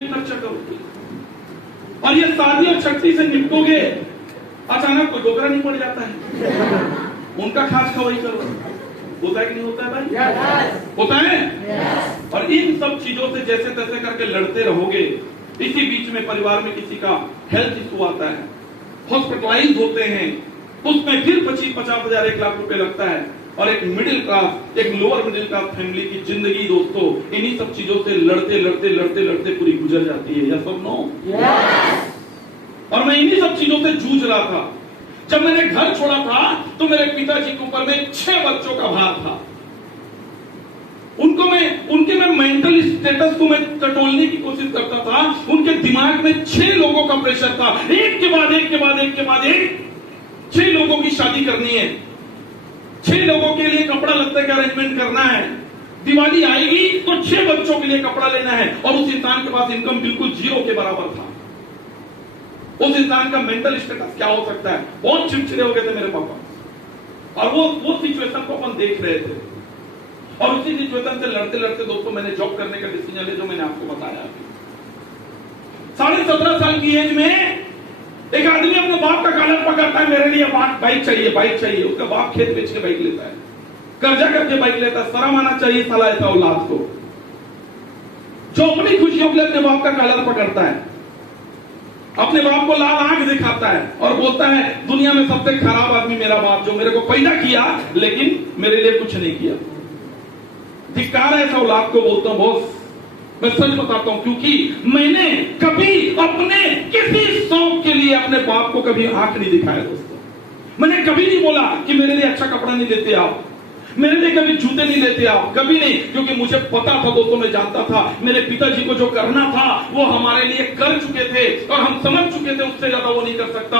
खर्चा करो और ये शादी और छठी से निपटोगे, अचानक कोई डोकरा नहीं पड़ जाता है, उनका खास खवाई करो। होता है कि नहीं होता है भाई? होता है। और इन सब चीजों से जैसे तैसे करके लड़ते रहोगे, इसी बीच में परिवार में किसी का हेल्थ इशू आता है, हॉस्पिटलाइज होते हैं, उसमें फिर 25-50 हजार 1 लाख रुपए लगता है। और एक मिडिल क्लास, एक लोअर मिडिल क्लास फैमिली की जिंदगी दोस्तों इन्हीं सब चीजों से लड़ते लड़ते लड़ते लड़ते पूरी गुजर जाती है। यस और नो? और मैं इन्हीं सब चीजों से जूझ रहा था। जब मैंने घर छोड़ा था तो मेरे पिताजी के ऊपर में 6 बच्चों का भार था। उनके मैं मेंटल स्टेटस को मैं टटोलने की कोशिश करता था। उनके दिमाग में 6 लोगों का प्रेशर था, एक के बाद एक के बाद एक के बाद एक 6 लोगों की शादी करनी है, 6 लोगों के लिए कपड़ा लत्ते का अरेंजमेंट करना है, दिवाली आएगी तो 6 बच्चों के लिए कपड़ा लेना है। और उस इंसान के पास इनकम बिल्कुल 0 के बराबर था। उस इंसान का मेंटल स्टेटस क्या हो सकता है? बहुत चिड़चिड़े हो गए थे मेरे पापा, और वो सिचुएशन को अपन देख रहे थे। और उसी सिचुएशन से लड़ते लड़ते दोस्तों मैंने जॉब करने का डिसीजन लिया, जो मैंने आपको बताया। 17.5 साल की एज में एक आदमी अपने बाप का कॉलर पकड़ता है, मेरे लिए बाइक चाहिए, बाइक चाहिए। उसका बाप खेत बेच के बाइक लेता है, कर्जा करके बाइक लेता है। शर्म आना चाहिए साला ऐसा औलाद को, जो अपनी खुशियों के लिए अपने बाप का कॉलर पकड़ता है, अपने बाप को लाल आंख दिखाता है और बोलता है दुनिया में सबसे खराब आदमी मेरा बाप, जो मेरे को पैदा किया लेकिन मेरे लिए कुछ नहीं किया। धिक्कार है ऐसा औलाद को, बोलता हूं बॉस, मैं सच बताता हूं, क्योंकि मैंने कभी अपने किसी शौक के लिए अपने बाप को कभी आंख नहीं दिखाया दोस्तों। मैंने कभी नहीं बोला कि मेरे लिए अच्छा कपड़ा नहीं लेते आप, मेरे लिए कभी जूते नहीं लेते आप, कभी नहीं। क्योंकि मुझे पता था दोस्तों, मैं जानता था मेरे पिताजी को जो करना था वो हमारे लिए कर चुके थे और हम समझ चुके थे उससे ज्यादा वो नहीं कर सकता।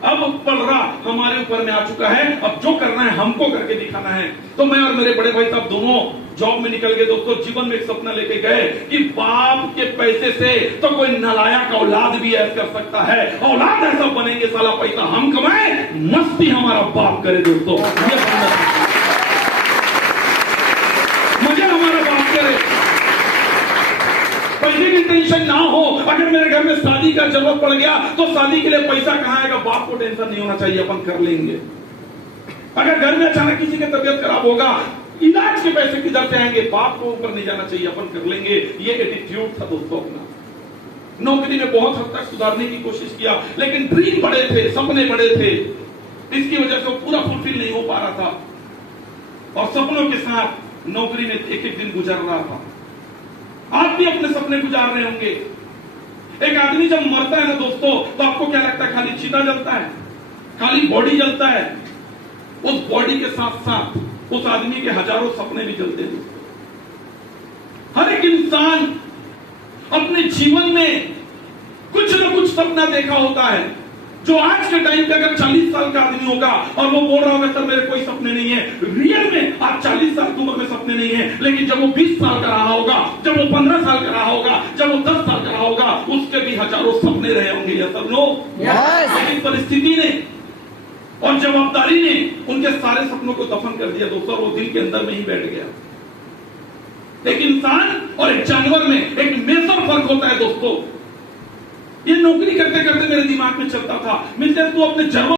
अब पलड़ा हमारे ऊपर में आ चुका है, अब जो करना है हमको करके दिखाना है। तो मैं और मेरे बड़े भाई साहब दोनों जॉब में निकल गए दोस्तों। जीवन में एक सपना लेके गए कि बाप के पैसे से तो कोई नालायक औलाद भी ऐसा कर सकता है, औलाद ऐसा बनेंगे साला पैसा हम कमाए, मस्ती हमारा बाप करे दोस्तों, मुझे हमारा बाप करे, पैसे की टेंशन ना हो। अगर मेरे घर में शादी का जरूरत पड़ गया तो शादी के लिए पैसा कहां आएगा, बाप को टेंशन नहीं होना चाहिए, अपन कर लेंगे। अगर घर में अचानक किसी की तबीयत खराब होगा, इलाज के पैसे किधर से आएंगे, बाप को ऊपर नहीं जाना चाहिए, अपन कर लेंगे। ये एटीट्यूड था दोस्तों अपना। नौकरी में बहुत हद तक सुधारने की कोशिश किया, लेकिन ड्रीम बड़े थे, सपने बड़े थे, इसकी वजह से पूरा फुलफिल नहीं हो पा रहा था और सपनों के साथ नौकरी में एक एक दिन गुजर रहा था। आप भी अपने सपने गुजार रहे होंगे। एक आदमी जब मरता है ना दोस्तों, तो आपको क्या लगता है? खाली चिता जलता है, खाली बॉडी जलता है? उस बॉडी के साथ साथ उस आदमी के हजारों सपने भी जलते हैं। हर एक इंसान अपने जीवन में कुछ न कुछ सपना देखा होता है, जो आज के टाइम पे अगर 40 साल का आदमी होगा और वो बोल रहा होगा सर मेरे कोई सपने नहीं है, रियल में आज 40 साल की उम्र में सपने नहीं है। लेकिन जब वो 20 साल का रहा होगा, जब वो 15 साल का रहा होगा, जब वो 10 साल का रहा होगा, उसके भी हजारों सपने रहे होंगे। ये सब लोग लेकिन परिस्थिति ने और जवाबदारी ने उनके सारे सपनों को दफन कर दिया दोस्तों, वो दिल के अंदर में ही बैठ गया। एक इंसान और एक जानवर में एक मेजर फर्क होता है दोस्तों। ये नौकरी करते करते मेरे दिमाग में चलता था, मिलते तू अपने जन्म